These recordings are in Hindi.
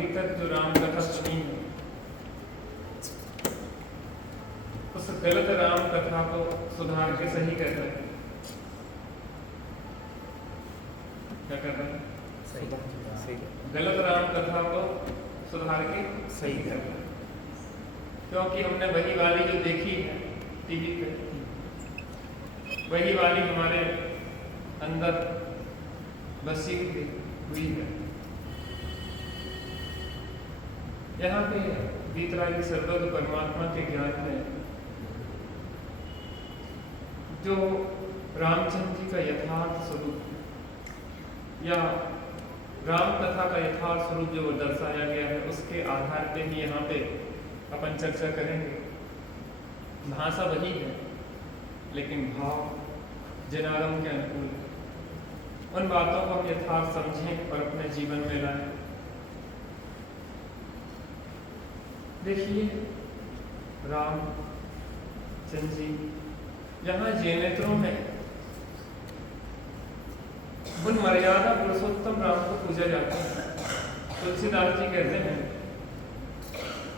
अभी तक जो राम कथा सुनी है, उस गलत राम कथा को सुधार के सही कर रहे हैं। क्या कर रहे हैं? सही। गलत राम कथा को सुधार के सही कर रहे हैं, क्योंकि हमने वही वाली जो देखी है टीवी पे, वही वाली हमारे अंदर बसी हुई है। यहाँ पे वीतरागी सर्वज्ञ परमात्मा के ज्ञान में जो रामचंद्र जी का यथार्थ स्वरूप या राम कथा का यथार्थ स्वरूप जो दर्शाया गया है, उसके आधार पे ही यहाँ पे अपन चर्चा करेंगे। भाषा वही है, लेकिन भाव जनागम के अनुकूल है। उन बातों को हम यथार्थ समझें और अपने जीवन में लाएं। देखिए, राम चंद्र जी यहाँ जैनेत्रों में उन मर्यादा पुरुषोत्तम राम को पूजा जाता है। तुलसीदास जी कहते हैं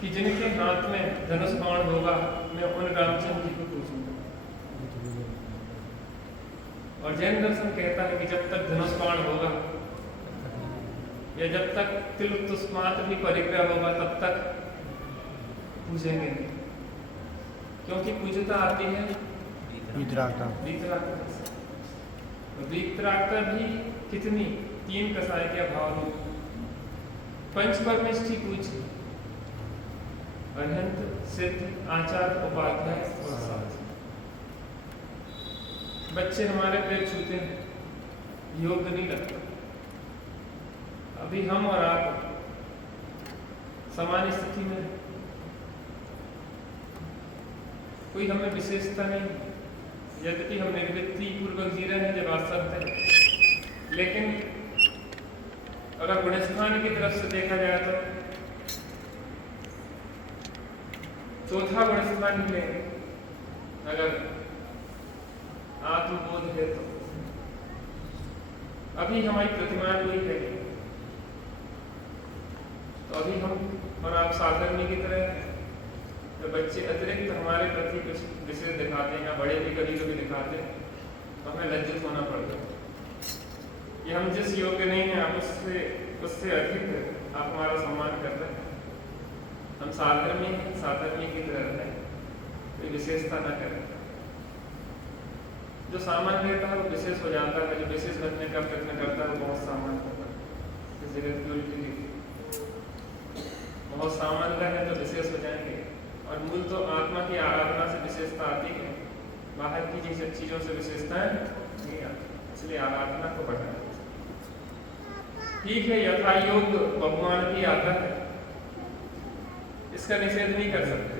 कि जिनके हाथ में धनुष बाण होगा, मैं उन रामचंद्र जी को पूजूंगा। और जैन दर्शन कहता है कि जब तक धनुष बाण होगा या जब तक तिल तुष्मात्र भी परिग्रह होगा, तब तक पूजेंगे नहीं, क्योंकि पूजता आती है वीतरागता भी कितनी 3 कसाय के अभाव में पंच परमेष्ठी पूज अनंत सिद्ध आचार उपाध्याय और साथ। बच्चे हमारे पैर छूते हैं, योग्य नहीं लगता। अभी हम और आप समान स्थिति में, कोई हमें विशेषता नहीं, यद्यपि हम निर्वृत्ति पूर्वक जी रहे हैं जब आसक्त है। लेकिन अगर गुणस्थान की तरफ से देखा जाए तो चौथा गुणस्थान ही लेंगे। अगर आत्मबोध है तो अभी हमारी प्रतिमा कोई है, तो अभी हम और आप साधर्मी की तरह हैं। तो बच्चे अतिरिक्त हमारे प्रति कुछ विशेष दिखाते हैं या बड़े भी कभी कभी दिखाते हैं, तो हमें लज्जित होना पड़ता है। ये हम जिस योग्य नहीं है, आप उससे अधिक आप हमारा सम्मान करते हैं। हम साधर्मी की तरह रहें, कोई विशेषता न करें। जो सामान्य रहता है वो विशेष हो जाता है, जो विशेष बनने का प्रयत्न करता है वो बहुत सामान्य होता है। इस जगत की उल्टी बहुत सामान्य रहे तो विशेष हो जाएंगे। और मूल तो आत्मा की आराधना से विशेषता आती है, बाहर की जिन चीजों से विशेषताएं नहीं आती। इसलिए आराधना को बढ़ाना ठीक है। यथा योग भगवान की आता है, इसका निषेध नहीं कर सकते,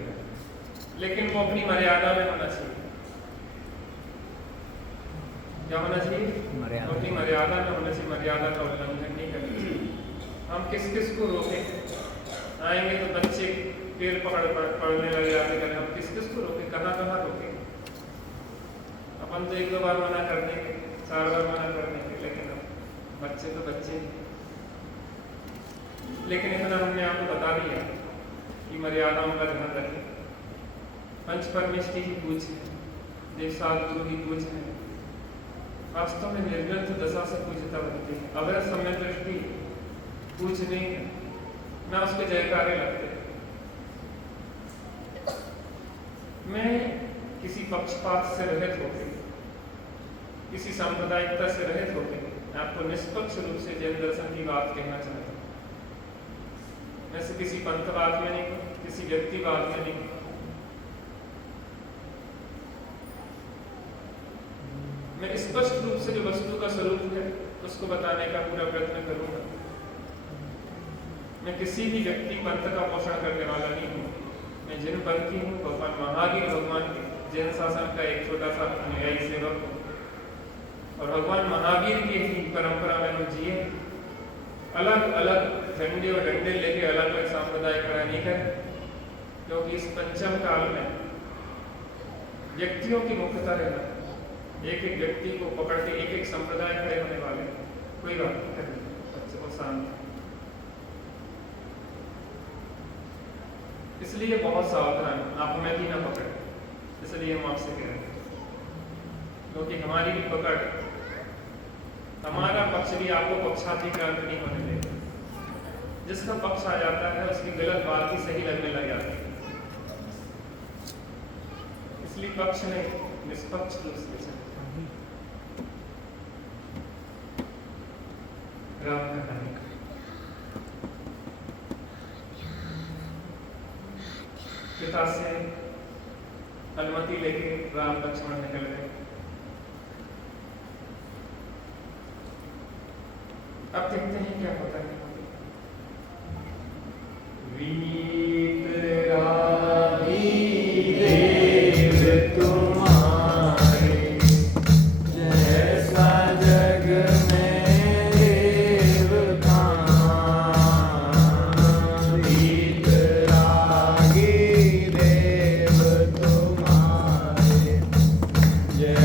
लेकिन वो अपनी मर्यादा में होना चाहिए। क्या होना चाहिए? अपनी मर्यादा में होना चाहिए। मर्यादा का उल्लंघन नहीं करना चाहिए। हम किस किस को रोकें? आएंगे तो बच्चे पेड़ पड़ने लगे जाते करें, हम किस किस को रोकें? कहाँ रोकें? अपन तो 1-2 बार मना कर देंगे, 4 बार मना कर देंगे, लेकिन बच्चे तो बच्चे। लेकिन इतना हमने आपको बता दिया कि मर्यादाओं का ध्यान रखें। पंच परमेष्ठी की पूज है, देवसात गुरु की पूज है, वास्तव में निर्ग्रंथ दशा से पूजता बनती है। अगर समय दृष्टि पूज नहीं है, ना उसके जयकारे लगते। मैं किसी पक्षपात से रहित होकर, किसी सांप्रदायिकता से रहित होकर आपको निष्पक्ष रूप से जैन दर्शन की बात कहना चाहता हूँ। मैं से किसी पंथवाद में नहीं, किसी व्यक्तिवाद में नहीं। मैं स्पष्ट रूप से जो वस्तु का स्वरूप है उसको बताने का पूरा प्रयत्न करूंगा। मैं किसी भी व्यक्ति पंथ का पोषण करने वाला नहीं हूँ। मैं जिन पंथी हूँ, भगवान महावीर भगवान के जैन शासन का एक छोटा सा अनुयायी सेवक हूँ, और भगवान महावीर की ही परंपरा में हम जिए। अलग अलग झंडे और डंडे लेके अलग अलग सांप्रदाय खड़ा नहीं करें, क्योंकि इस पंचम काल में व्यक्तियों की मुख्यता रहना, एक एक व्यक्ति को पकड़ के एक एक संप्रदाय खड़े होने वाले, कोई बात नहीं करनी। बच्चे को शांत इसलिए बहुत सावधान, आप मैथी ना पकड़े, इसलिए हम आपसे कह रहे हैं, क्योंकि हमारी भी पकड़, हमारा पक्ष भी आपको पक्षाती क्रांति नहीं होने देगा। जिसका पक्ष आ जाता है उसकी गलत बात ही सही लगने लग जाती है। इसलिए पक्ष नहीं, निष्पक्ष रूप से राम का नाम पिता से अनुमति लेके राम लक्ष्मण निकल गए। अब देखते हैं क्या होता है। जय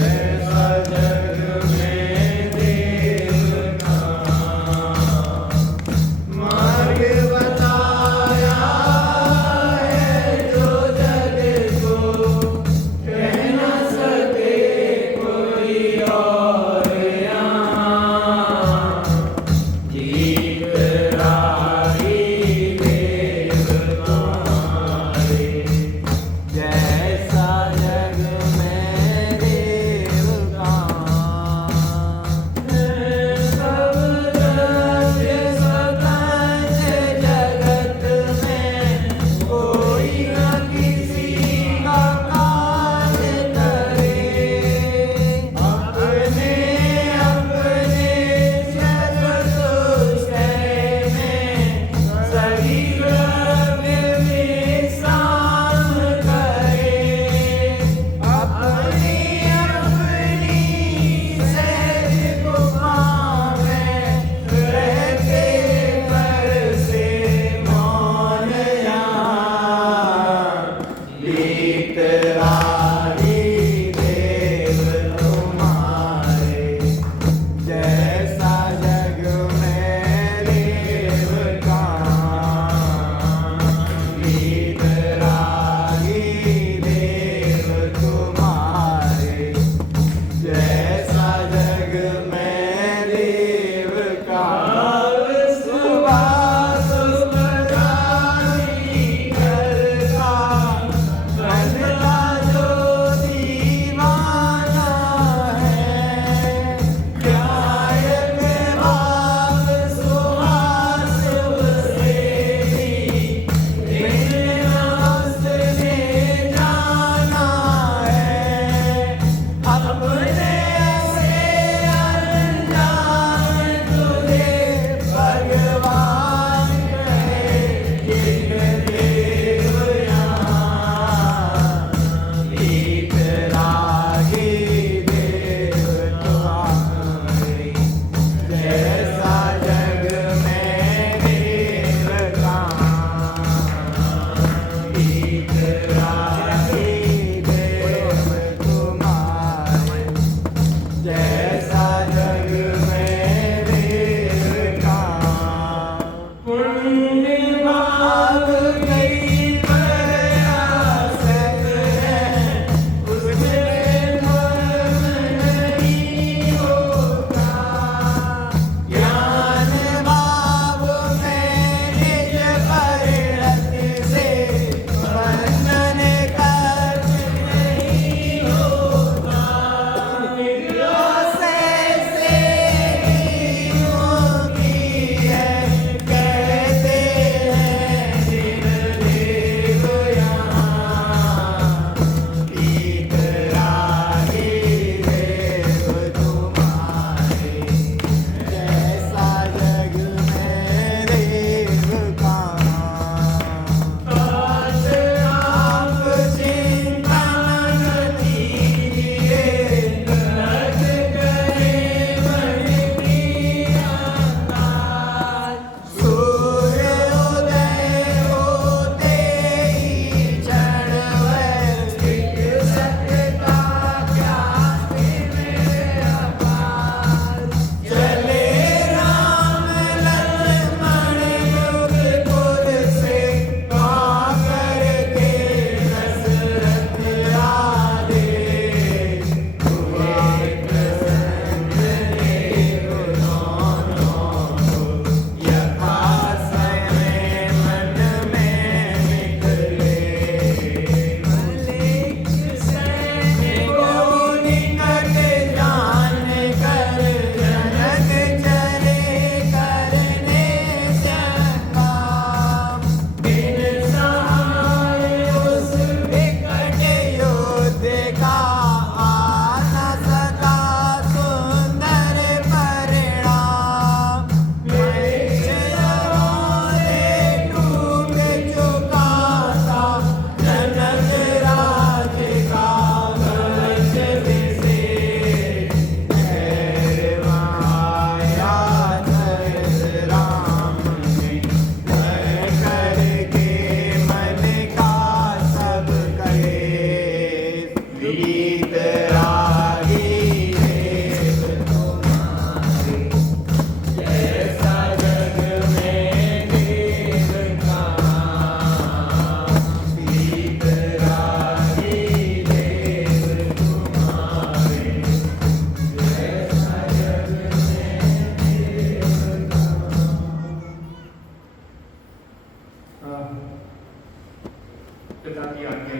पिता की आज्ञा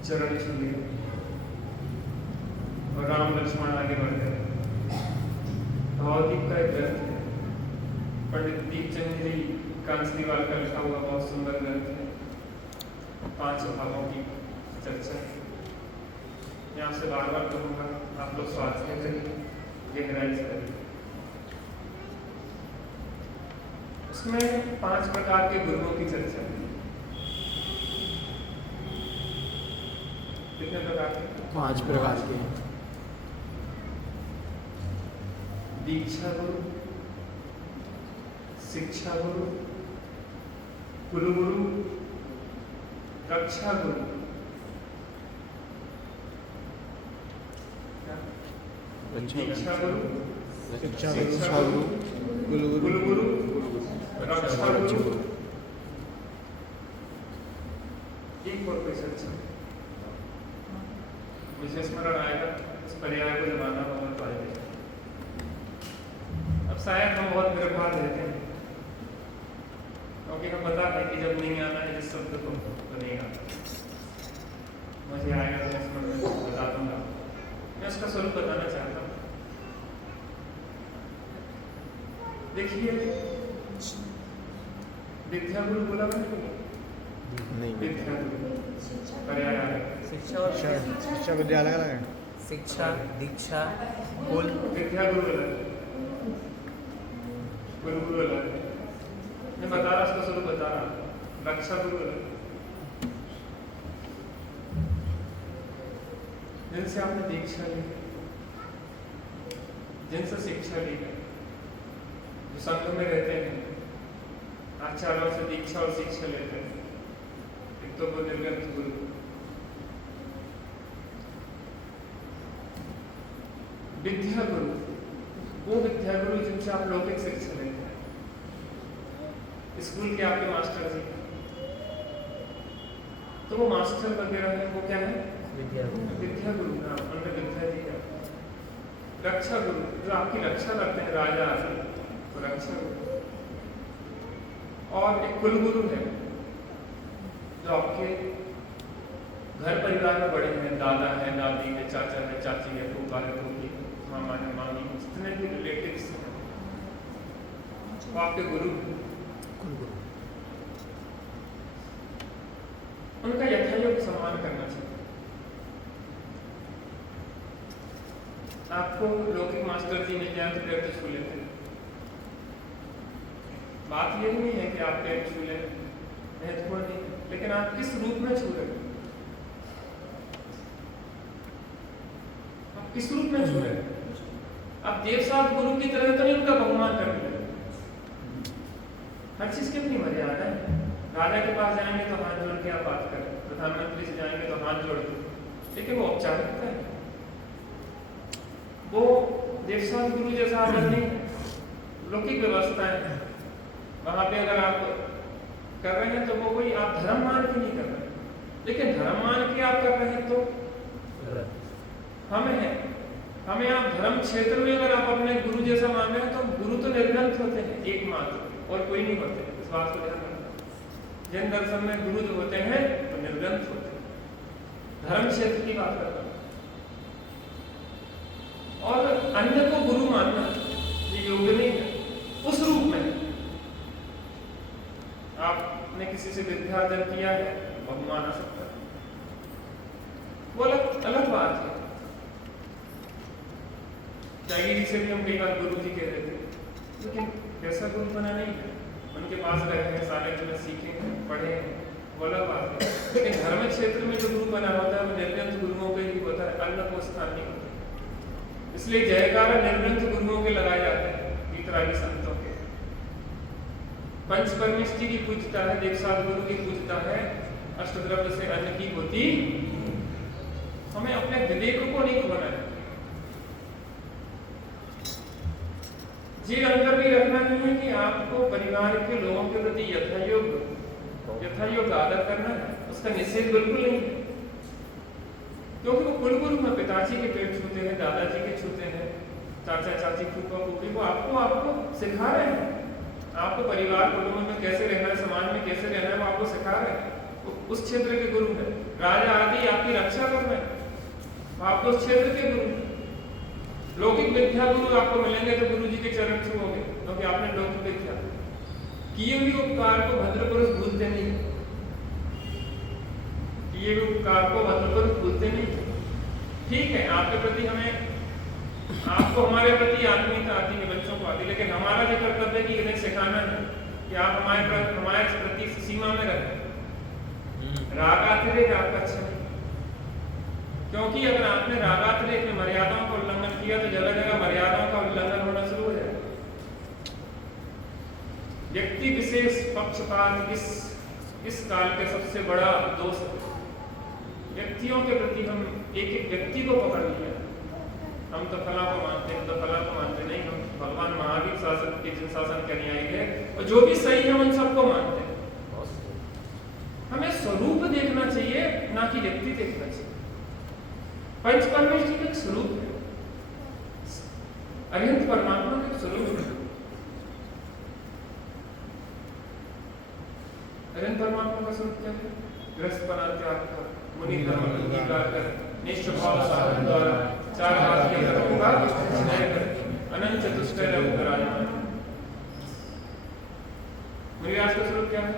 चरण छू लिए और राम लक्ष्मण आगे बढ़ गए। भवदीप का एक ग्रंथ है, पंडित दीपचंद जी कांसलीवाल का लिखा हुआ बहुत सुंदर ग्रंथ है, 5 भागों की चर्चा। मैं आपसे बार बार कहूँगा, आप लोग स्वाध्याय करिए, गहराई से करिए। उसमें 5 प्रकार के गुरुओं की चर्चा है। कितने प्रकार के? 5 प्रकार के। दीक्षा गुरु, शिक्षा गुरु, कुल गुरु, रक्षा गुरु, दीक्षा गुरु, शिक्षा गुरु, कुल गुरु, रक्षा गुरु। एक और कोई चर्चा मुझे स्मरण आएगा, इस पर्याय को जमाना बहुत फायदे। अब शायद हम बहुत निर्भर रहते हैं, क्योंकि हमें पता है कि जब नहीं आना है जिस शब्द को तो नहीं आता। मुझे आएगा तो मैं स्मरण बता दूंगा। मैं उसका स्वरूप बताना चाहता हूँ। देखिए, विद्या गुरु बोला नहीं, विद्या गुरु पर्याय शिक्षा और शिक्षा विद्या अलग अलग है। शिक्षा, दीक्षा, कुल, विद्या गुरु अलग, कुल गुरु अलग। मैं बता रहा, उसका स्वरूप बता रहा। रक्षा गुरु अलग, जिनसे आपने दीक्षा ली, जिनसे शिक्षा ली है, जो संघ में रहते हैं, आचार्यों से दीक्षा और शिक्षा लेते हैं, एक तो वो निर्गत गुरु। विद्या गुरु वो विद्या गुरु जिनसे आप लौकिक शिक्षा लेते हैं, स्कूल के आपके मास्टर जी, तो वो मास्टर वगैरह है, वो क्या है? विद्या गुरु ना, उन्होंने विद्या दी है। रक्षा गुरु जो आपकी रक्षा करते हैं, राजा तो रक्षा गुरु। और एक कुल गुरु है जो आपके घर परिवार में बड़े हैं, दादा है, दादी है, चाचा है, चाची है, फूफा है, फूफी, मामा है, मामी, जितने भी रिलेटिव्स हैं वो आपके गुरु हैं। उनका यथायोग्य सम्मान करना चाहिए। आपको लौकिक मास्टर जी मिल जाए तो पैर तो छू लेते हैं। बात यही नहीं है कि आप पैर छू ले, महत्वपूर्ण नहीं, लेकिन आप किस रूप में छू रहे हैं, आप किस रूप में छू रहे हैं। आप देव साहब गुरु की तरह तो नहीं उनका बहुमान कर रहे। हर चीज की अपनी मर्यादा है। राजा के पास जाएंगे तो हाथ जोड़ के आप बात करें, प्रधानमंत्री से जाएंगे तो हाथ जोड़ के, लेकिन वो औपचारिकता है, वो देव साहब गुरु जैसा आदर नहीं है। लौकिक व्यवस्था है, वहां पे अगर आप कर रहे हैं तो वो कोई आप धर्म मान के नहीं कर रहे, लेकिन धर्म मान के आप कर रहे हैं तो हमें आप धर्म क्षेत्र में अगर आप अपने गुरु जैसा मान रहे हैं तो गुरु तो निर्ग्रंथ होते हैं, एकमात्र, और कोई नहीं होते। इस बात को ध्यान रखना। जैन दर्शन में गुरु जो होते हैं तो निर्ग्रंथ होते हैं। धर्म क्षेत्र की बात करता हूं, और अन्य को गुरु मानना ये योग्य नहीं है। उस रूप में आपने किसी से विद्यार्जन किया है, वह माना सकता है, वो अलग बात है। त्यागी से भी हम कई बार गुरु जी कह रहे थे, लेकिन वैसा गुरु बना नहीं है। उनके पास रहे हैं, सारे जो सीखे हैं, पढ़े हैं, वो अलग बात है। लेकिन धर्म क्षेत्र में जो गुरु बना होता है वो निर्ग्रंथ गुरुओं का ही होता है, अन्य को स्थान नहीं होता। इसलिए जयकारा निर्ग्रंथ गुरुओं के लगाए जाते हैं, वीतरागी संतों के। पंच परमेष्टि की पूजता है, देवसाद गुरु की पूजता है, अष्टद्रव्य से अन्न की होती। हमें अपने विवेक को नहीं खोना है। ये अंतर भी रखना है कि आपको परिवार के लोगों के प्रति यथायोग्य आदर करना है, उसका निषेध बिल्कुल नहीं है। क्योंकि वो कुलगुरु में पिताजी के पेट छूते हैं, दादाजी के छूते हैं, चाचा चाची, फूफा फूफी, वो आपको सिखा रहे हैं। आपको परिवार कुटुंब में कैसे रहना है, समाज में कैसे रहना है, वो आपको सिखा रहे हैं। उस क्षेत्र के गुरु है। राजा आदि आपकी रक्षा कर रहे हैं, आपको उस क्षेत्र के गुरु हैं। लौकिक विद्या गुरु आपको मिलेंगे तो गुरु जी के चरण छूओगे, क्योंकि आपने लौकिक विद्या किए हुए उपकार को भद्र पुरुष भूलते नहीं, किए हुए उपकार को भद्र पुरुष भूलते नहीं। ठीक है, आपके प्रति हमें, आपको हमारे प्रति आत्मीयता आती है, बच्चों को आती है, लेकिन हमारा जो कर्तव्य है कि इन्हें सिखाना है कि आप हमारे प्रति सीमा में रहें। रागातिरेक आपका अच्छा नहीं, क्योंकि अगर आपने रागातिरेक में मर्यादाओं का उल्लंघन किया तो जगह जगह मर्यादाओं का उल्लंघन होना शुरू हो जाएगा। व्यक्ति विशेष पक्षपात इस काल के सबसे बड़ा दोष है। व्यक्तियों के प्रति हम एक एक व्यक्ति को पकड़ लिया, हम तो फला को मानते हैं, तो फला को मानते नहीं, हम भगवान महावीर शासन के जिन शासन के अनुयायी है और जो भी सही है उन सबको मानते हैं। हमें स्वरूप देखना चाहिए, ना कि व्यक्ति देखना चाहिए। पंच परमेश्वर का एक स्वरूप है, अरिहंत परमात्मा का एक स्वरूप है। अरिहंत परमात्मा का स्वरूप क्या है? ग्रस्तपना त्याग कर, मुनि धर्म अंगीकार कर, निष्ठभाव साधन द्वारा चार हाथ के कर्मों का स्नेह कर, अनंत चतुष्टय रंग विराजमान। मुनिराज का स्वरूप क्या है?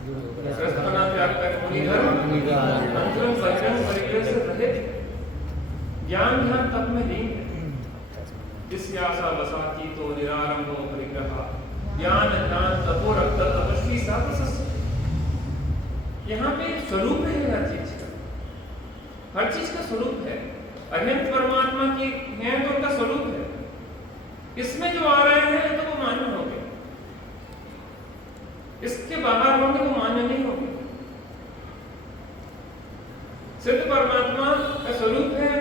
ग्रस्तपना त्याग कर, मुनि धर्म अंतरंग बहिरंग परिग्रह से रहित, ज्ञान ध्यान तप में लीन है। जिस्यासा बसाती तो निरारंभो परिग्रह, ज्ञान ध्यान तपो रक्त तपस्वी साधु। यहाँ पे स्वरूप है हर चीज का, हर चीज का स्वरूप है। अरिहंत परमात्मा की है तो उनका स्वरूप है। इसमें जो आ रहे हैं तो वो मान्य होंगे, इसके बाहर होंगे वो मान्य नहीं होंगे। सिद्ध परमात्मा का स्वरूप है,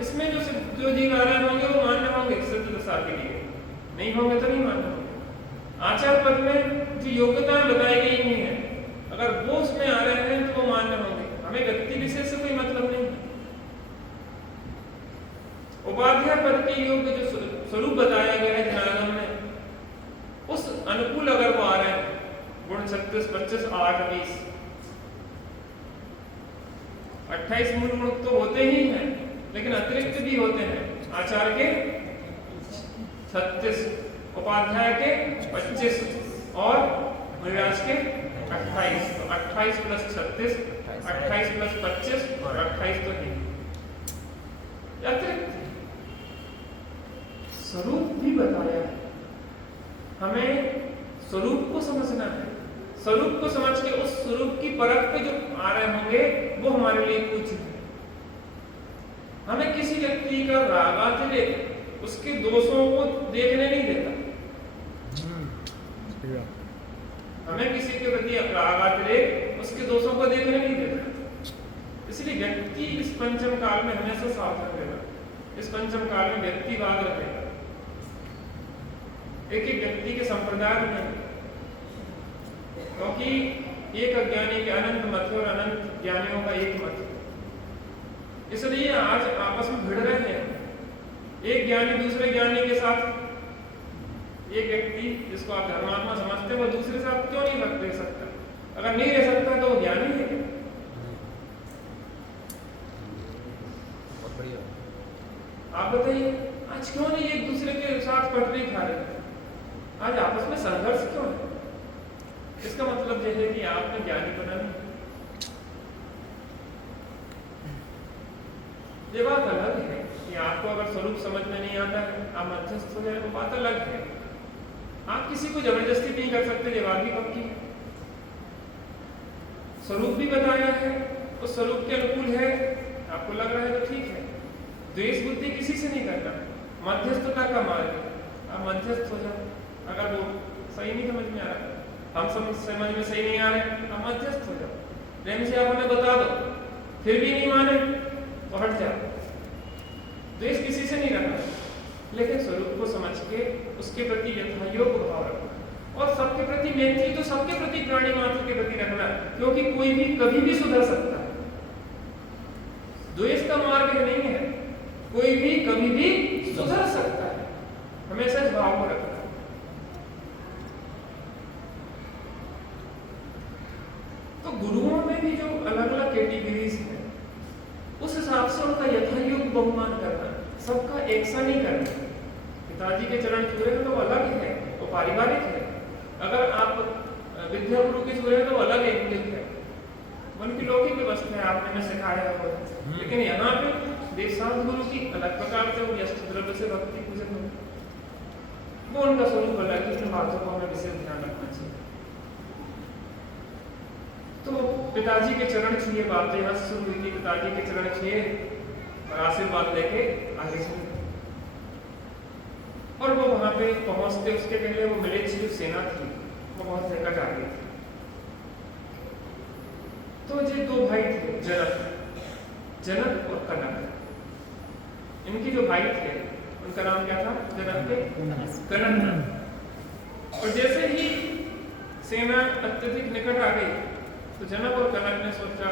इसमें जो जीव आ रहे होंगे वो मान्य होंगे सिद्ध दशा के लिए, नहीं होंगे तो नहीं मान्य होंगे। आचार पद में जो योग्यता बताई गई नहीं है, अगर वो उसमें आ रहे हैं तो वो मान्य होंगे। हमें व्यक्ति विशेष से कोई मतलब नहीं है। उपाध्याय पद के योग्य जो स्वरूप बताया गया है जनागम में, उस अनुकूल अगर वो आ रहे हैं, गुण 36, 25, 8, 20, 28 मूल गुण तो होते ही हैं, लेकिन अतिरिक्त भी होते हैं। आचार्य के 36, उपाध्याय के 25 और मुनिराज के 28, तो 28 + 36, 28 + 25 और 28 तो नहीं, अतिरिक्त स्वरूप भी बताया है। हमें स्वरूप को समझना है, स्वरूप को समझ के उस स्वरूप की परख पे जो आ रहे होंगे वो हमारे लिए पूज्य है। हमें किसी व्यक्ति का रागातिरेक उसके दोषों को देखने नहीं देता। हमें किसी के प्रति रागातिरेक उसके दोषों को देखने नहीं देता। इसलिए व्यक्ति इस पंचम काल में हमेशा सावधान रहेगा। इस पंचम काल में व्यक्तिवाद रहेगा, एक एक व्यक्ति के संप्रदाय में, क्योंकि एक अज्ञानी के अनंत मत है और अनंत ज्ञानियों का एक मत है। इसलिए आज आपस में भिड़ रहे हैं। एक ज्ञानी दूसरे ज्ञानी के साथ, एक व्यक्ति जिसको आप धर्मात्मा समझते हैं वो दूसरे साथ क्यों नहीं रह सकता? अगर नहीं रह सकता तो वो ज्ञानी है। आप बताइए आज क्यों नहीं एक दूसरे के साथ पटरी खा रहे? आज आपस में संघर्ष क्यों है? इसका मतलब यह है कि आपने ज्ञानी बना नहीं। ये बात अलग है कि आपको अगर स्वरूप समझ में नहीं आता है, आप मध्यस्थ हो जाए, वो बात अलग है। आप किसी को जबरदस्ती नहीं कर सकते, ये बात भी पक्की है। स्वरूप भी बताया है, उस स्वरूप के अनुकूल है, आपको लग रहा है तो ठीक है। द्वेष बुद्धि किसी से नहीं करना, मध्यस्थता का मार्ग है। आप मध्यस्थ हो जाओ। अगर वो सही नहीं समझ में आ रहा, हम समझ में सही नहीं आ रहे, आप मध्यस्थ हो जाओ। प्रेम से आप हमें बता दो, फिर भी नहीं माने तो हट जाओ। द्वेष किसी से नहीं रखना, लेकिन स्वरूप को समझ के उसके प्रति यथायोग्य भाव रखना। और सबके प्रति मैत्री तो सबके प्रति, प्राणी मात्र के प्रति रखना, क्योंकि कोई भी कभी भी सुधर सकता है। द्वेष का मार्ग नहीं है, कोई भी कभी भी सुधर सकता है। हमेशा इस भाव को रखना। हिसाब से उनका यथायोग्य बहुमान करना, सबका एक सा नहीं करना। पिताजी के चरण छू रहे हैं तो वो अलग है, वो पारिवारिक है। अगर आप विद्या गुरु के छू रहे हैं तो अलग एक है, उनकी लौकिक व्यवस्था है, आपने हमें सिखाया हुआ है। लेकिन यहाँ पे देवसांत गुरु की अलग प्रकार से वो अष्टद्रव्य से भक्ति पूजन हो, वो उनका स्वरूप अलग है, इसमें बातों को हमें विशेष ध्यान रखना चाहिए। तो पिताजी के चरण छुए, बातें यहाँ से शुरू हुई थी, पिताजी के चरण छुए और आशीर्वाद लेके आगे चले। और वो वहां पे पहुंचते उसके पहले वो मिलेच्छ जो सेना थी वो बहुत निकट आ गई थी। तो ये दो भाई थे, जनक और कनक। इनके जो भाई थे उनका नाम क्या था? जनक के कनक। और जैसे ही सेना अत्यधिक निकट आ गई तो जनक और कनक ने सोचा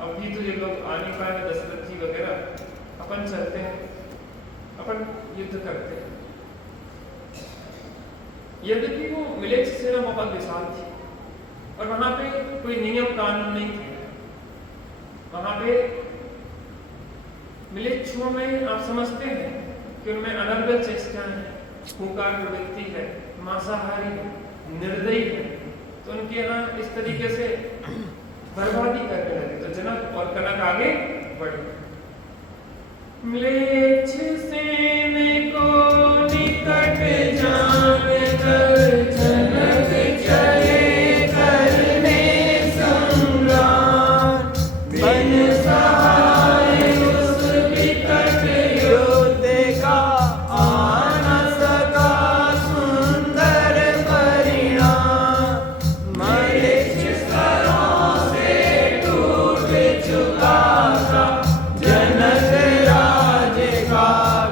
अभी तो ये लोग आ नहीं पाए, दशरथ जी वगैरह, अपन चलते हैं, अपन युद्ध करते हैं। यद्यपि वो मिलेच्छ सेना बहुत विशाल थी और वहां पे कोई नियम कानून नहीं थे। वहां पे मिलेच्छुओं में आप समझते हैं कि उनमें अनर्गल चेष्टाएं हैं, हुंकार प्रवृत्ति है, मांसाहारी है, निर्दयी है। तो उनके यहाँ इस तरीके से बर्बादी करने लगे। तो जनक और कनक आगे बढ़े। म्लेच्छ सेना को निकट जान कर जनक चले करने संग्राम, बन सहाय उस विकट युद्ध का आना सका सुंदर परिणाम। म्लेच्छ सरों से टूट चुका था जनक राज का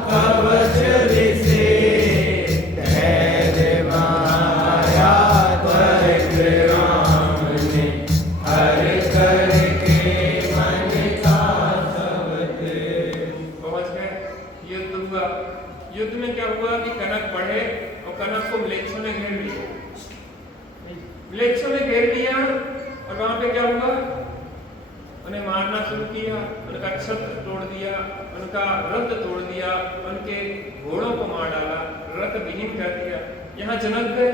कवच विशेष, धैर्य माया त्वरित राम ने हर करके मन का सब दे। पहुंच गए, युद्ध हुआ। युद्ध में क्या हुआ कि कनक बढ़े और कनक को म्लेच्छों ने घेर लिया। म्लेच्छों ने घेर लिया और वहां पे क्या हुआ? उन्हें मारना शुरू किया, उनका छत्र तोड़ दिया, उनका रथ तोड़ दिया, उनके घोड़ों को मार डाला, रथ विहीन कर दिया। यहाँ जनक गए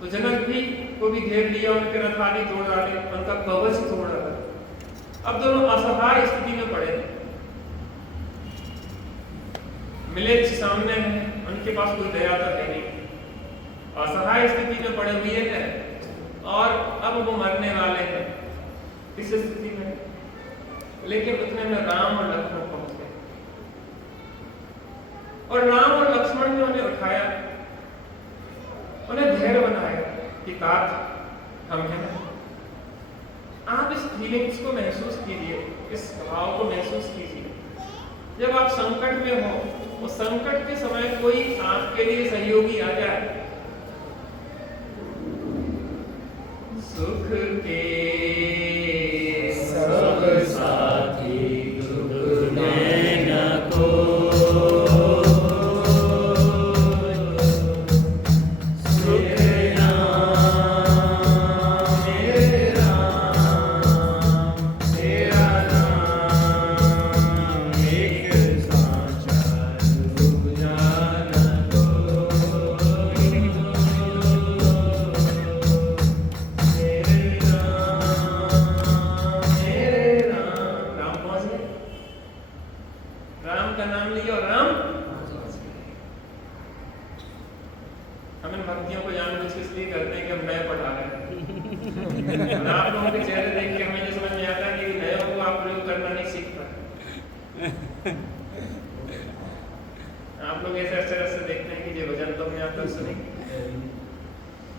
तो जनक भी को भी घेर लिया, उनके रथ आदि तोड़ डाले, उनका कवच तोड़ डाला। अब दोनों असहाय स्थिति में पड़े। मिलेच्छ सामने है, उनके पास कोई दया तो है नहीं, असहाय स्थिति में पड़े हुए हैं और अब वो मरने वाले हैं इस स्थिति में। लेकिन उतने में राम और लक्ष्मण पहुंच गए और राम और लक्ष्मण ने उन्हें उठाया, उन्हें धैर्य बनाया कि तात हम हैं। आप इस फीलिंग्स को महसूस कीजिए, इस भाव को महसूस कीजिए। जब आप संकट में हो, उस संकट के समय कोई आपके लिए सहयोगी आ जाए, सुख के सब साथी दुख में न कोई, सुख नाम मेरा नाम एक साचा दूजा न कोई। राम का नाम लिया और राम। हम इन भक्तियों को जानबूझ के इसलिए करते हैं कि हम नए पढ़ा रहे हैं। आप लोगों के चेहरे देख के हमें ये समझ में आता है कि नए को आप प्रयोग करना नहीं सीख पाए। आप लोग ऐसे अच्छे से देखते हैं कि ये भजन तो हमने आप तक सुनी,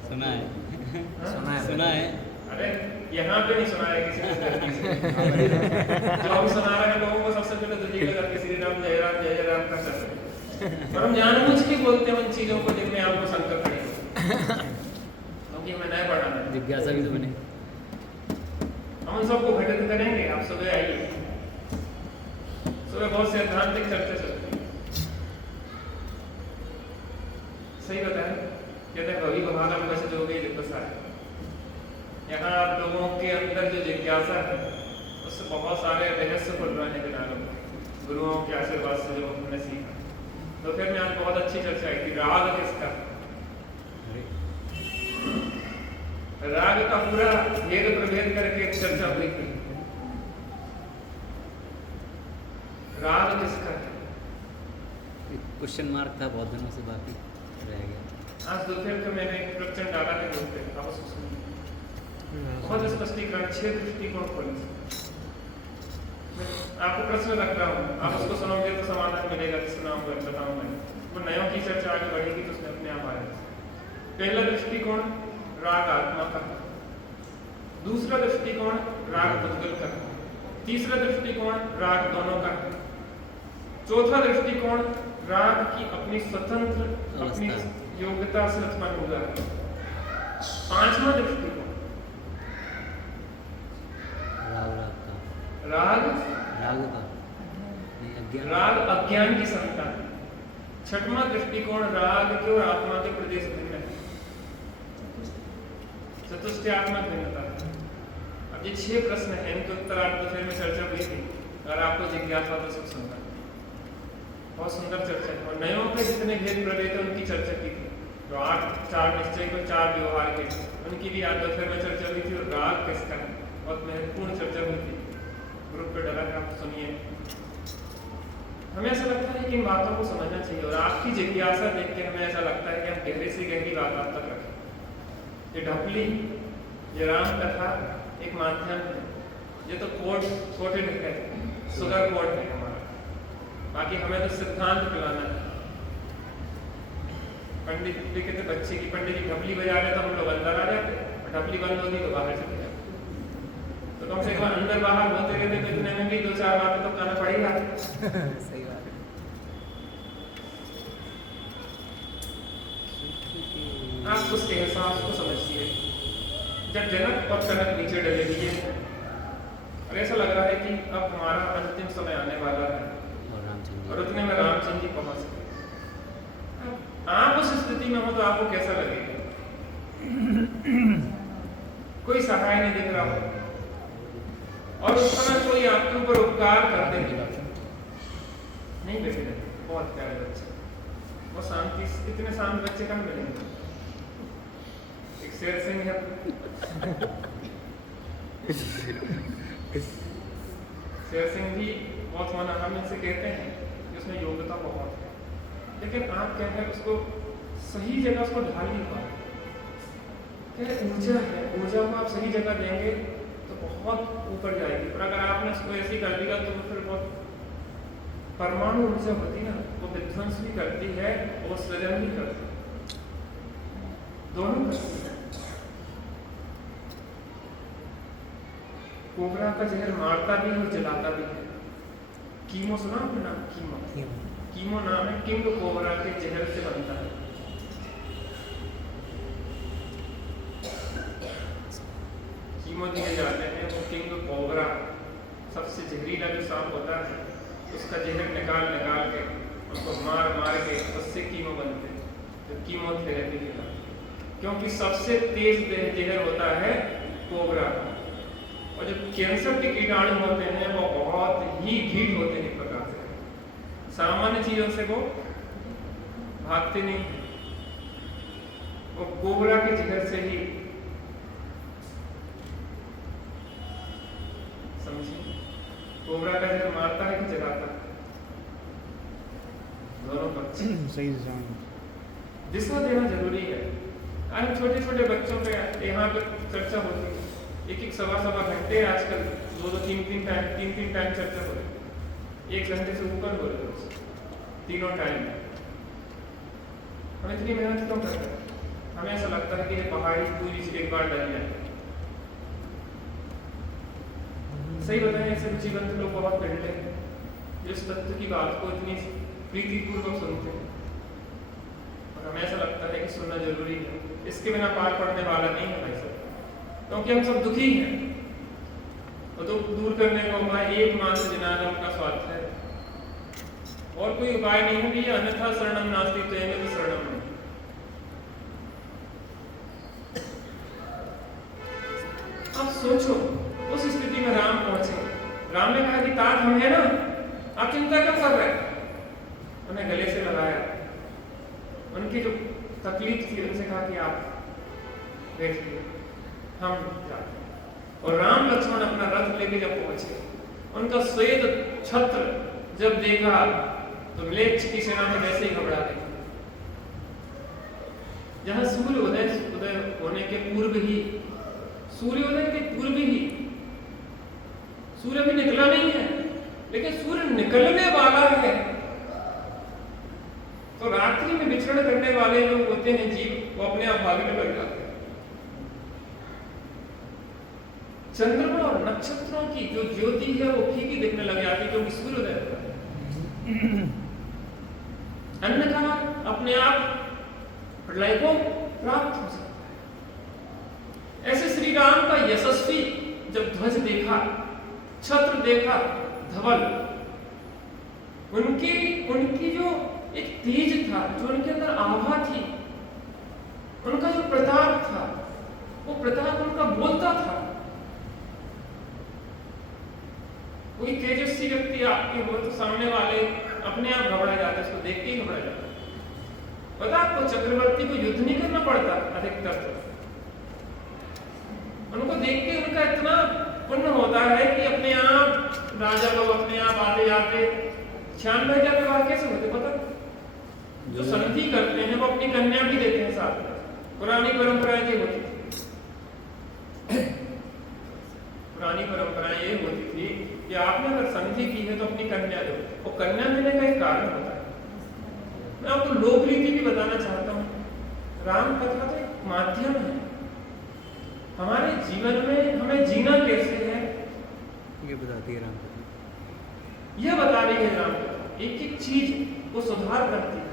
सुना है, सुना है। अरे यहाँ पे नहीं सुना है किसी को गलती से। जो हम सुना रहे हैं लोगों को सबसे पहले तो ये करके श्री राम जय राम कर सकते हैं। और हम जानबूझ के बोलते हैं उन चीजों को जिनमें आपको संकट पड़ेगा, क्योंकि हमें नया पढ़ाना है। जिज्ञासा भी तो बने। हम उन सबको घटित करेंगे। आप सुबह आइए, सुबह बहुत सैद्धांतिक चर्चा चलती है। सही बताएं, कहते हैं भवी भागम वश जो भी जिज्ञासा है। यहाँ आप लोगों के अंदर जो जिज्ञासा है उससे बहुत सारे रहस्य खुल रहे हैं किनारों में, गुरुओं के आशीर्वाद से जो हमने सीखा। तो फिर में आज बहुत अच्छी चर्चा की थी, राग किसका, राग का पूरा भेद प्रभेद करके चर्चा हुई थी। राग किसका है? क्वेश्चन मार्क था बहुत दिनों से, बाकी रह गया। आज दोपहर को मैंने एक प्रवचन डाला है ग्रुप पे, आप उसको सुनिए। बहुत स्पष्टीकरण 6 दृष्टिकोण खोले। मैं आपको प्रश्न रख रहा हूँ, आप उसको सुनोगे तो समाधान मिलेगा, सुनाऊंगा बताऊंगा। वो नयों की चर्चा आगे बढ़ेगी तो उसमें अपने आप आएगा। पहला दृष्टिकोण राग आत्मा का, दूसरा दृष्टिकोण राग पुद्गल का, तीसरा दृष्टिकोण राग दोनों का, चौथा दृष्टिकोण राग की अपनी स्वतंत्र अपनी योग्यता से उत्पन्न हुआ है, पांचवा दृष्टिकोण राग राग अज्ञान की संतान, छठवां दृष्टिकोण राग के और आत्मा के प्रदेश भिन्न है, चतुष्टयात्मक भिन्नता। अब ये 6 प्रश्न हैं, इनके उत्तर आज दोपहर में चर्चा हुई थी। अगर आपको जिज्ञासा तो सब सुनना, बहुत सुंदर चर्चा है। और नयों पे जितने भेद प्रभेद थे उनकी चर्चा की थी, तो 4 निश्चय को 4 व्यवहार के, उनकी भी आज दोपहर में चर्चा हुई थी। और राग किसका है, बहुत महत्वपूर्ण चर्चा हुई थी, ग्रुप पे डाला है, आप सुनिए। हमें ऐसा लगता है कि इन बातों को समझना चाहिए, और आपकी जिज्ञासा देख के हमें ऐसा लगता है कि हम गहरे से गहरी बात आप तक रखें। ये ढपली, ये राम कथा एक माध्यम है, ये तो कोटेड है, सुगर कोट है हमारा, बाकी हमें तो सिद्धांत पिलाना है। पंडित भी कहते बच्चे की पंडित की ढपली बजा रहे तो हम लोग अंदर आ जाते, और ढपली बंद होती तो बाहर चले जाते। तो कम से कम अंदर बाहर होते रहते तो इतने में भी 2-4 बातें तो कहना पड़ेगा। सही बात है। आप उस एहसास को समझिए, जब जनक और कनक नीचे डले हुए हैं और ऐसा लग रहा है कि अब हमारा अंतिम समय आने वाला है, और उतने में रामचंद्र जी पहुंच गए। आप उस स्थिति में हो तो आपको कैसा लगेगा? कोई सहाय नहीं दिख रहा हो, और उस समय कोई आपके ऊपर उपकार कर दे, नहीं बेटे बहुत प्यारे बच्चे, वो शांति, इतने शांत बच्चे कहाँ मिलेंगे? एक शेर सिंह है, शेर सिंह भी बहुत माना, हम इनसे कहते हैं कि उसमें योग्यता बहुत है, लेकिन आप कहते हैं उसको सही जगह उसको ढाल नहीं पा रहे। ऊर्जा है, ऊर्जा को आप सही जगह देंगे तो बहुत ऊपर जाएगी, और अगर आपने उसको ऐसे कर दिया तो फिर बहुत परमाणु ऊर्जा होती ना, वो विध्वंस भी करती है और वो सृजन भी करती है, दोनों करती है। कोबरा का जहर मारता भी है और जलाता भी है। कीमो सुना आपने नाम? कीमो नाम है, किंग कोबरा के जहर से बनता है। कीमो दिए जाते हैं, वो किंग कोबरा सबसे जहरीला जो सांप होता है उसका जहर निकाल के उसको मार के उससे कीमो बनते हैं, तो कीमोथेरेपी कहलाती है, क्योंकि सबसे तेज जहर होता है कोबरा। और जो कैंसर के कीटाणु होते हैं वो बहुत ही ढीठ होते हैं, प्रकार से सामान्य चीजों से वो भागते नहीं, वो कोबरा के जहर से ही, समझिए, कोबरा का जहर मारता है कि जगाता है? दोनों पक्ष सही दिशा देना जरूरी है। आज छोटे छोटे बच्चों पे यहाँ पे चर्चा होती है, एक सवा घंटे आजकल 2-3 टाइम चर्चा हो रही, 1 घंटे से ऊपर हो रही है तीनों टाइम। हम इतनी मेहनत क्यों करते हैं? हमें ऐसा लगता है कि ये पहाड़ी पूरी से एक बार डल जाए। सही बताएं, ऐसे जीवंत लोग बहुत पिंडे हैं जो इस तत्व की बात को इतनी प्रीतिपूर्वक सुनते हैं, और हमें ऐसा लगता है कि सुनना जरूरी है, इसके बिना पार पड़ने वाला नहीं है भाई साहब, क्योंकि हम सब दुखी हैं। और दुख दूर करने का उपाय एकमात्र जनार्दन का स्वार्थ है, और कोई उपाय नहीं है। ये अन्यथा शरणम नास्ति त्वमेव शरणम। अब सोचो, उस स्थिति में राम पहुंचे, चिंता क्यों कर रहे हैं? उन्हें गले से लगाया, उनकी जो तकलीफ थी उनसे कहा कि आप बैठिए, हम जाते हैं। और राम लक्ष्मण अपना रथ लेके जब पहुंचे, उनका श्वेत छत्र जब देखा तो म्लेच्छ की सेना में वैसे ही घबरा गई। जहां सूर्योदय होने के पूर्व ही, सूर्योदय के पूर्व ही, सूर्य भी निकला नहीं है लेकिन सूर्य निकलने वाला है, तो रात्रि में विचरण करने वाले लोग होते हैं जीव, वो अपने आप भागने लग जाते हैं। चंद्रमा और नक्षत्रों की जो ज्योति है वो फीकी दिखने लग जाती है क्योंकि सूर्योदय होता है। अन्यथा अपने आप प्रलय को प्राप्त हो सकता है। ऐसे श्री राम का यशस्वी जब ध्वज देखा, छत्र देखा, धवल, उनकी जो एक तेज था, जो उनके अंदर आभा थी, उनका जो प्रताप था, वो प्रताप उनका बोलता था। कोई तेजस्वी व्यक्ति आपके हो तो सामने वाले अपने आप घबरा जाते, उसको देख के ही घबरा जाते। पता आपको चक्रवर्ती को युद्ध नहीं करना पड़ता अधिकतर, तो उनको देख के उनका इतना पुण्य होता है कि अपने आप राजा लोग अपने आप आते जाते 96 विवाह कैसे होते पता? जो संधि करते हैं वो अपनी कन्या भी देते हैं साथ में। पुरानी परंपराएं ये होती थी, पुरानी परंपराएं ये होती थी कि आपने अगर संधि की है तो अपनी कन्या दो। वो कन्या देने का एक कारण होता है। मैं आपको लोक रीति भी बताना चाहता हूँ। राम कथा तो एक माध्यम है, हमारे जीवन में हमें जीना कैसे है ये बताती है राम कथा। यह बता रही है राम कथा, एक एक चीज को सुधार करती है।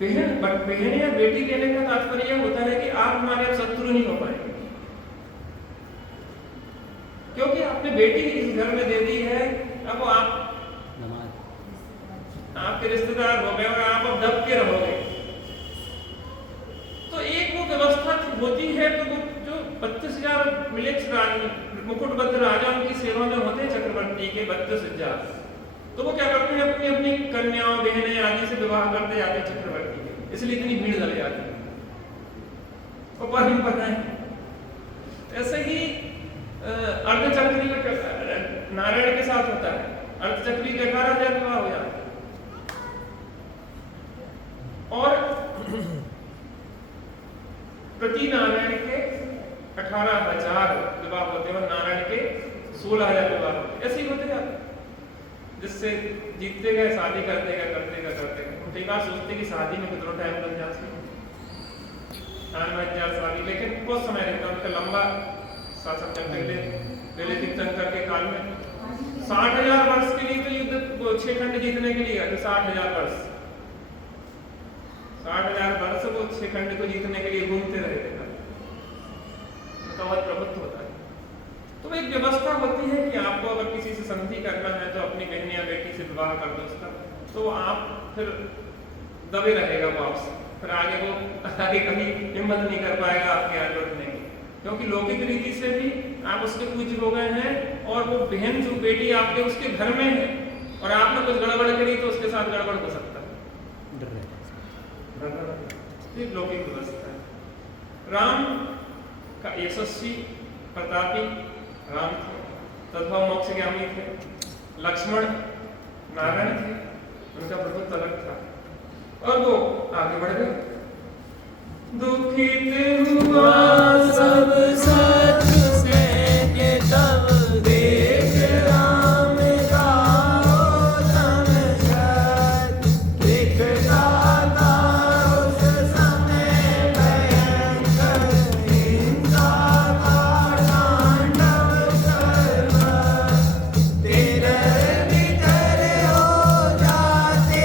बहन या बेटी देने का तात्पर्य यह होता है कि आप हमारे अब शत्रु नहीं हो पाएंगे, क्योंकि आपने बेटी इस घर में दे दी है, अब आप आपके रिश्तेदार हो गए और आप अब दब के रहोगे। तो एक वो व्यवस्था होती है, तो वो जो 32,000 मिलिट्स मुकुटबद्ध राजा उनकी सेवा में होते हैं, चक्रवर्ती के 32,000, तो वो क्या करते हैं अपनी अपनी कन्याओं बहनें आदि से विवाह करते जाते हैं चक्रवर्ती के, इसलिए इतनी भीड़ लग जाती है। और परंपरा है ऐसे ही अर्धचक्री नारायण के साथ होता है। अर्धचक्री के 18,000 विवाह हो जाते हैं और प्रति नारायण के 18,000 विवाह होते हैं और नारायण के 16,000 विवाह होते हैं। ऐसे ही होते जाते, जिससे जीतते गए, शादी करते गए। कई बार सोचते कि शादी में कितना टाइम लग जाता है, 98,000 शादी, लेकिन बहुत समय रहता है उनका लंबा शासन चलते पहले तीर्थंकर के काल में 60,000 वर्ष के लिए तो युद्ध 6 खंड जीतने के लिए 60,000 वर्ष, 60,000 वर्ष वो 6 खंड को जीतने के लिए घूमते रहे थे। उनका बहुत प्रभुत्व होता है। तो एक व्यवस्था होती है कि आपको अगर किसी से संधि करना है तो अपनी बहन या बेटी से विवाह कर दो उसका, तो आप फिर दबे रहेगा वो आपसे, फिर आगे कभी हिम्मत नहीं कर पाएगा आपके आगे उठने की, क्योंकि लौकिक रीति से भी आप उसके पूज्य हो गए हैं और वो बहन जो बेटी आपके उसके घर में है और आपने कुछ गड़बड़ करी तो उसके साथ गड़बड़ हो सकता है। लौकिक व्यवस्था है। राम का यशस्वी प्रतापी राम थे, तद्भव मोक्ष ज्ञानी थे। लक्ष्मण नारायण थे, उनका प्रभुत्व अलग था और वो आगे बढ़ गए। दुखित हुआ सब सच से के तब देख राम का समझत, दिखता था उस समय भयंकर हिंसा का तांडव सर्व, तेरे भीतर हो जाते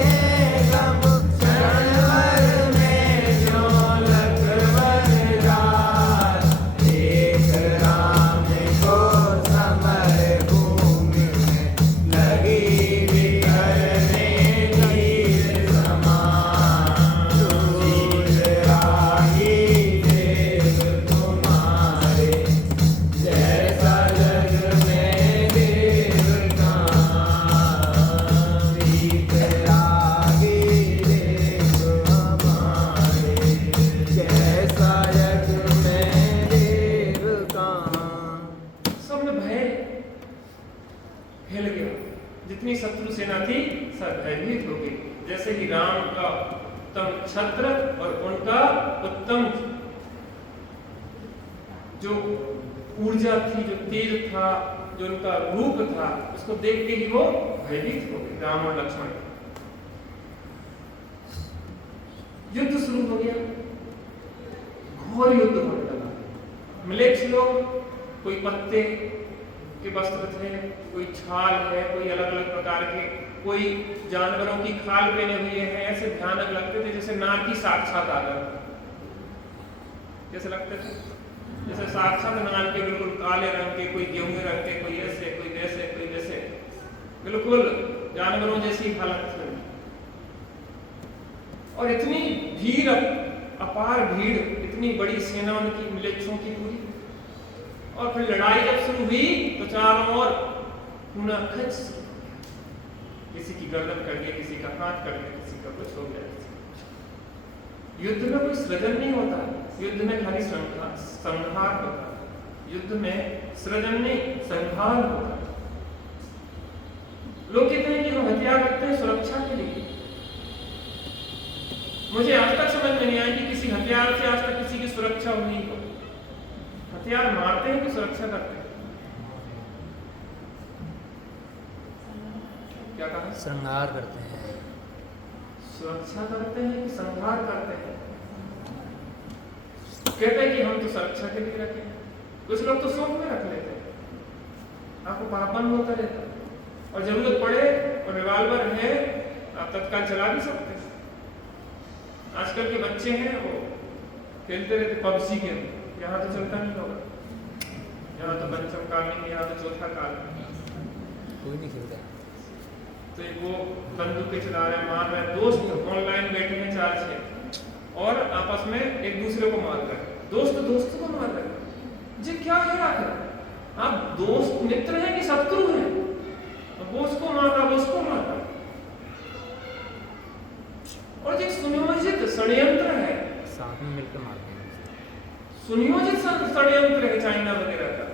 हैं गम, क्षण भर में जो लखवर जा छत्र और उनका उत्तम जो ऊर्जा थी, जो तेज था, जो उनका रूप था, उसको देख के ही वो भयभीत हो गए, राम और लक्ष्मण। युद्ध शुरू हो गया, घोर युद्ध होने लगा। मिलेच्छ लोग, कोई पत्ते के वस्त्र थे, कोई छाल है, कोई अलग अलग प्रकार के, कोई जानवरों की खाल पहने हुए हैं, ऐसे भयानक लगते थे जैसे नार की साक्षात आकर। कैसे लगते थे? जैसे साक्षात नार के, बिल्कुल काले रंग के, कोई गेहूं रंग के, कोई ऐसे, कोई वैसे, कोई वैसे, बिल्कुल जानवरों जैसी हालत थी। और इतनी भीड़, अपार भीड़, इतनी बड़ी सेना उनकी, मिलेच्छों की पूरी। और फिर लड़ाई जब शुरू हुई तो चारों ओर खूना खच, किसी की गर्दन कट गई, किसी का हाथ कट गया, किसी का कुछ हो गया। युद्ध में कोई सृजन नहीं होता, युद्ध में खाली संहार होता है। युद्ध में सृजन नहीं, संहार होता है। लोग कहते हैं कि हम हथियार रखते हैं सुरक्षा के लिए। मुझे आज तक समझ में नहीं आया कि किसी हथियार से आज तक किसी की सुरक्षा हुई हो। हथियार मारते हैं कि सुरक्षा करते हैं? क्या कहा? श्रृंगार करते हैं। सुरक्षा करते हैं कि संहार करते हैं? कहते हैं कि हम तो सुरक्षा के लिए रखें, कुछ लोग तो शौक में रख लेते हैं, आपको पापन होता रहता है, और जरूरत पड़े और रिवॉल्वर है, आप तत्काल चला भी सकते हैं। आजकल के बच्चे हैं वो खेलते रहते पबजी के, यहाँ तो चलता नहीं होगा, यहाँ तो पंचम काल नहीं, यहाँ तो चौथा काल कोई नहीं खेलता। तो वो बंदूकें चला रहे हैं, मार रहे हैं, दोस्त ऑनलाइन बैठे हैं 4-6 और आपस में एक दूसरे को मार रहे हैं, दोस्त दोस्त को मार रहे हैं। जी क्या है आखिर? आप दोस्त मित्र हैं कि शत्रु हैं? वो उसको मार रहा, वो उसको मार रहा। और एक सुनियोजित षड्यंत्र है, साथ में मिलकर मारते हैं। सुनियोजित षड्यंत्र है चाइना वगैरह का।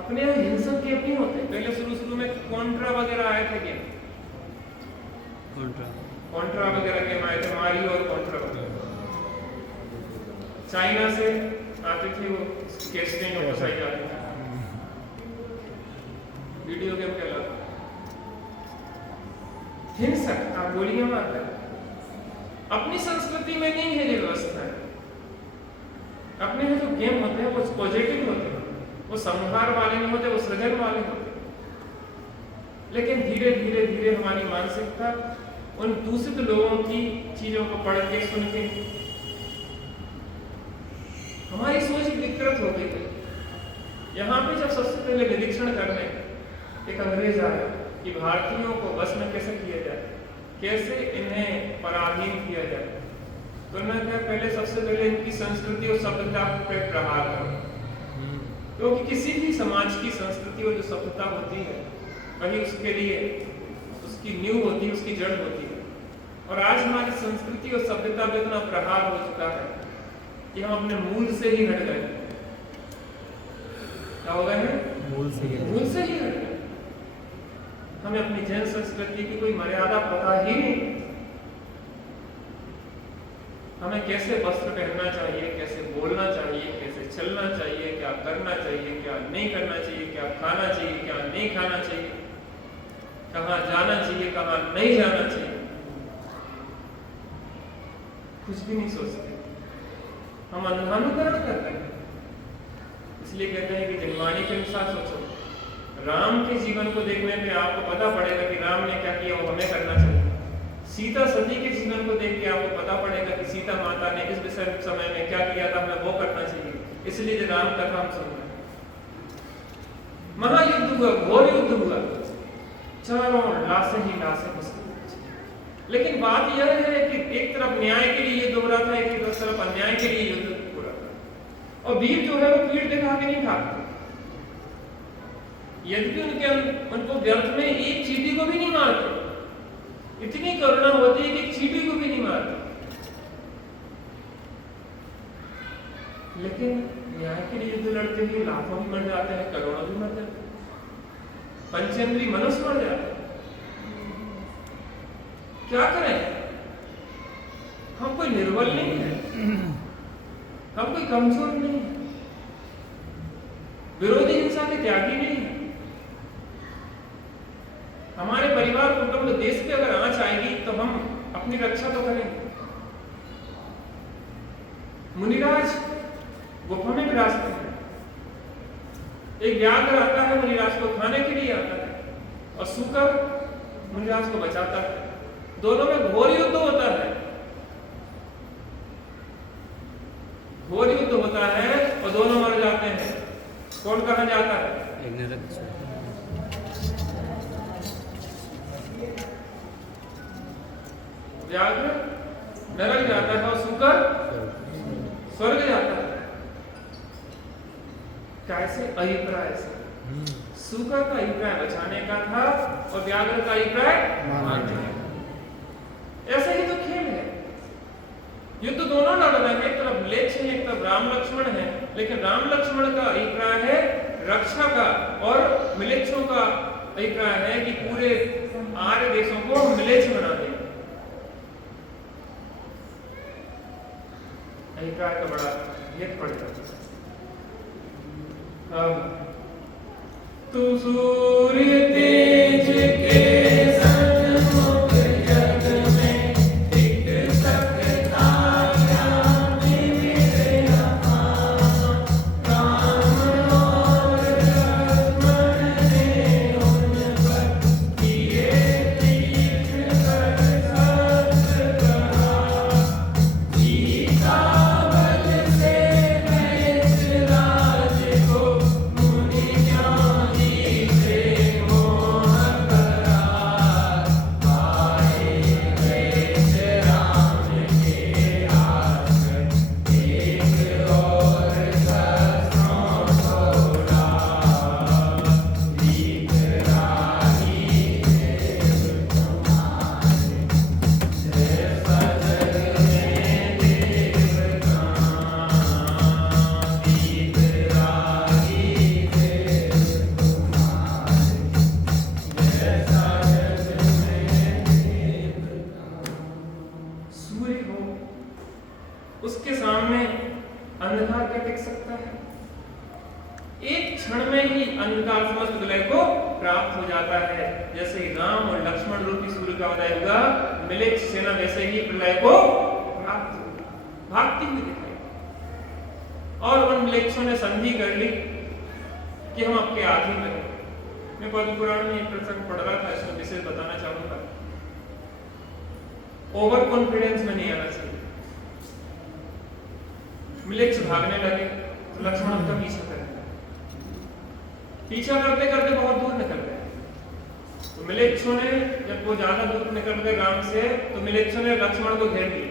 अपने यहाँ हिंसक गेम नहीं होते। पहले शुरू में कॉन्ट्रा वगैरह आए थे गेम, कॉन्ट्रा वगैरह गेम आए थे, मारियो और कॉन्ट्रा वगैरह चाइना से आते थे, वो कैसेटें और फंसाई जाती थी, वीडियो गेम कहलाता। हिंसक, आप गोलियां मारते हैं। अपनी संस्कृति में नहीं है ये व्यवस्था। अपने यहाँ जो गेम होते हैं वो पॉजिटिव होते हैं, वो संहार वाले नहीं होते, वो सृजन वाले होते। लेकिन धीरे धीरे धीरे हमारी मानसिकता उन दूषित लोगों की चीजों को पढ़ के, सुन के हमारी सोच विकृत हो गई है। यहाँ पे जब सबसे पहले निरीक्षण करने एक अंग्रेज आया कि भारतीयों को वश में कैसे किया जाए, कैसे इन्हें पराधीन किया जाए, तो उन्होंने कहा पहले सबसे पहले इनकी संस्कृति और सभ्यता पर प्रहार करो। क्योंकि किसी भी समाज की संस्कृति और जो सभ्यता होती है वही उसके लिए उसकी नींव होती है, उसकी जड़ होती है। और आज हमारी संस्कृति और सभ्यता में इतना प्रहार हो चुका है कि हम अपने मूल से ही हट गए। क्या हो गए हैं? मूल से ही हट गए। हमें अपनी जैन संस्कृति की कोई मर्यादा पता ही नहीं। हमें कैसे वस्त्र पहनना चाहिए, कैसे बोलना चाहिए, कैसे चलना चाहिए, क्या करना चाहिए, क्या नहीं करना चाहिए, क्या खाना चाहिए, क्या नहीं खाना चाहिए, कहाँ जाना चाहिए, कहाँ नहीं जाना चाहिए, कुछ भी नहीं सोचते। हम अंधानुकरण करते हैं। इसलिए कहते हैं कि जनवाणी के अनुसार सोचो। राम के जीवन को देखने पे आपको पता पड़ेगा कि राम ने क्या किया, वो हमें करना चाहिए। सीता सती के जीवन को देख के आपको पता पड़ेगा कि सीता माता ने इस विषय समय में क्या किया था, हमें वो करना चाहिए। इसलिए राम कथा हम सुन रहे हैं। महायुद्ध हुआ, घोर युद्ध हुआ, चारों लाशें ही लाशें घुस। लेकिन बात यह है कि एक तरफ न्याय के लिए युद्ध हो रहा था, एक तरफ अन्याय के लिए युद्ध हो रहा था। और वीर जो है वो पीठ दिखा के नहीं भागते। यद्यपि उनको व्यर्थ में एक चींटी को भी नहीं मारते। इतनी करुणा होती है कि एक चींटी को भी नहीं मारते। लेकिन न्याय के लिए युद्ध लड़ते हुए लाखों भी मर जाते हैं, करोड़ों भी मर जाते हैं, पंचेंद्रीय मनुष्य मर जाते हैं। क्या करें? हम कोई निर्बल नहीं है, हम कोई कमजोर नहीं है, विरोधी हिंसा के त्यागी नहीं है। हमारे परिवार कुटुंब देश पे अगर आंच आएगी तो हम अपनी रक्षा तो करेंगे। मुनिराज गुफा में विराजते हैं, एक व्याघ्र आता है मुनिराज को खाने के लिए आता है और सूकर मुनिराज को बचाता है। दोनों में घोर युद्ध होता है, घोर युद्ध होता है और दोनों मर जाते हैं। कौन कहा जाता है? व्याघ्र नरक जाता है और सूकर स्वर्ग जाता है। कैसे? अभिप्राय से। सूकर का अभिप्राय बचाने का था और व्याघ्र का अभिप्राय मारने का। ऐसा ही तो खेल है। युद्ध दोनों लड़ रहे हैं, एक तरफ म्लेच्छ है, एक तरफ राम लक्ष्मण है, लेकिन राम लक्ष्मण का अभिप्राय है रक्षा का और म्लेच्छों का अभिप्राय है कि पूरे आर्य देशों को म्लेच्छ बना दें। अभिप्राय का बड़ा भेद पड़ जाता है। तू सूर्य तेज के सन्मुख जग में टिक सकता क्या मेरे अपार। राम और लक्ष्मण ने उन पर किए तीर कर शस्त्र कहा। सीता बल से मैं राज को मुनि ज्ञानी से मोह करार। आए वेश राम के आश्रय, एक और शस्त्रों छोड़ा। दीप राही देव तुम्हारे, जैसा जग में देव कहाँ। दीप राही देव तुम्हारे, जैसा जग में देव कहाँ। सूर्य हो, उसके सामने अंधकार क्या टिक सकता है? एक क्षण में ही अंधकार समस्त विलय को प्राप्त हो जाता है। जैसे ही राम और लक्ष्मण रूपी सूर्य का उदय हुआ, म्लेच्छ सेना वैसे ही प्रलय को प्राप्त हुई, भागती हुई दिखाई। और उन म्लेच्छों ने संधि कर ली कि हम आपके आधीन में। मैं पद्म पुराण में एक प्रसंग पढ़ रहा था, इसमें विशेष बताना चाहूंगा। ओवर कॉन्फिडेंस में नहीं आना चाहिए। म्लेच्छ भागने लगे तो लक्ष्मण उनका पीछा करने लगे। पीछा करते करते बहुत दूर निकल गए। तो म्लेच्छों ने, जब वो ज्यादा दूर निकल गए राम से, तो म्लेच्छों ने लक्ष्मण को घेर लिया,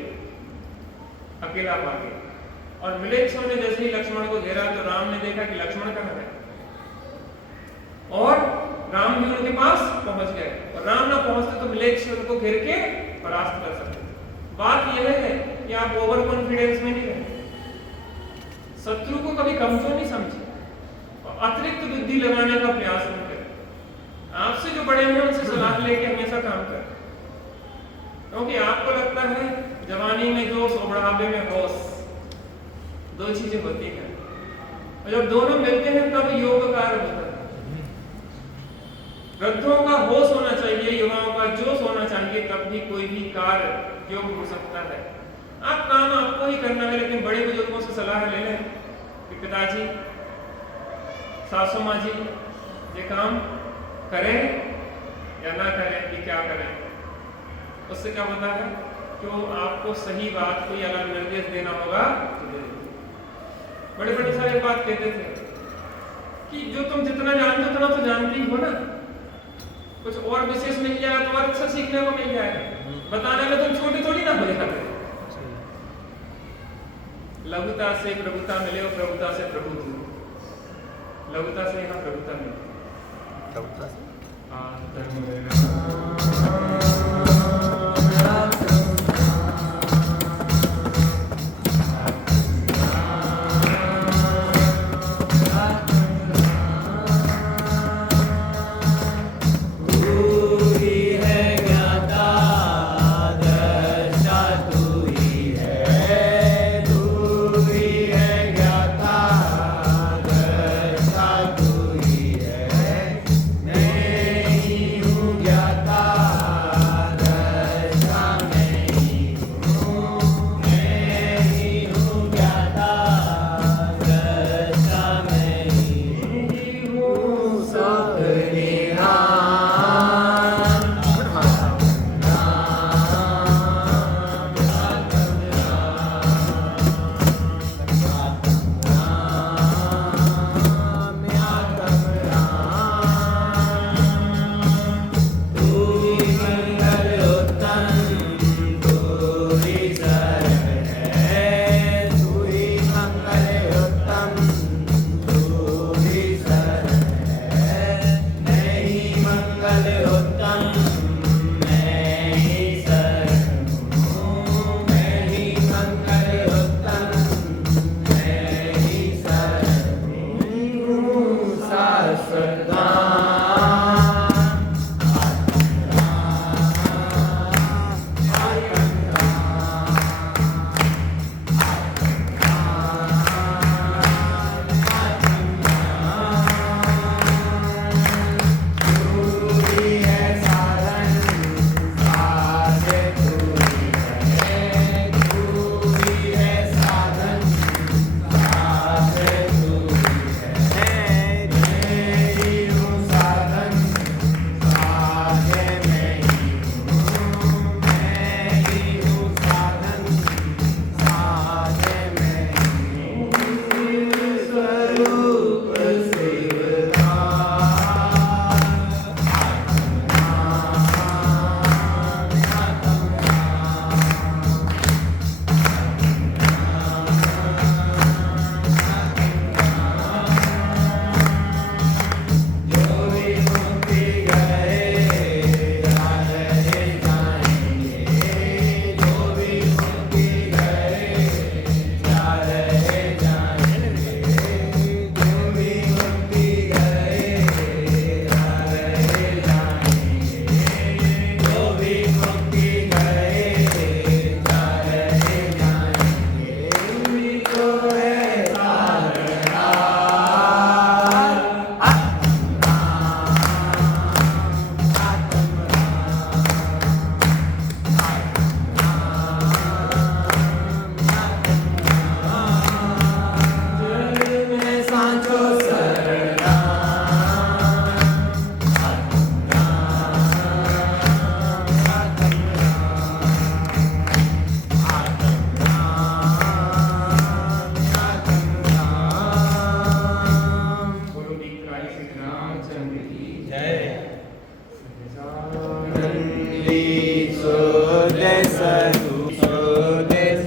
अकेला भागे। और म्लेच्छों ने जैसे ही लक्ष्मण को घेरा तो राम ने देखा कि लक्ष्मण कहाँ है, और राम भी उनके पास पहुंच गए। और राम ना पहुंचते तो म्लेच्छ उनको घेर के परास्त कर सकते थे। बात यह है कि आप ओवर कॉन्फिडेंस में नहीं रहे, शत्रु को कभी कमजोर नहीं समझे और अतिरिक्त बुद्धि लगाने का प्रयास नहीं करें। आपसे जो बड़े हैं उनसे सलाह लेके हमेशा काम करें, क्योंकि आपको लगता है जवानी में जोश और बुढ़ापे में होश, दो चीजें होती हैं, और जब दोनों मिलते हैं तब योग कार्य होता है। वृद्धों का होश होना चाहिए, युवाओं का जोश होना चाहिए, तब भी कोई भी कार्य योग हो सकता है। आप काम आपको ही करना है, लेकिन बड़े बुजुर्गों से सलाह ले लें कि पिताजी, सासू माँ जी, ये काम करें या ना करें, कि क्या करें। उससे क्या होता है कि वो आपको सही बात कोई अगर निर्देश देना होगा तो दे देंगे। बड़े बड़े सारे बात कहते थे कि जो तुम जितना जानते हो उतना तो जानते ही हो ना, कुछ और विशेष मिल जाए तो और अच्छा सीखने को मिल जाएगा। बताने में तुम छोटे थोड़ी ना हो जाते। लघुता से प्रभुता मिले और प्रभुता से प्रभु दूर। लघुता से यहाँ प्रभुता मिले। प्रभुता से हाँ,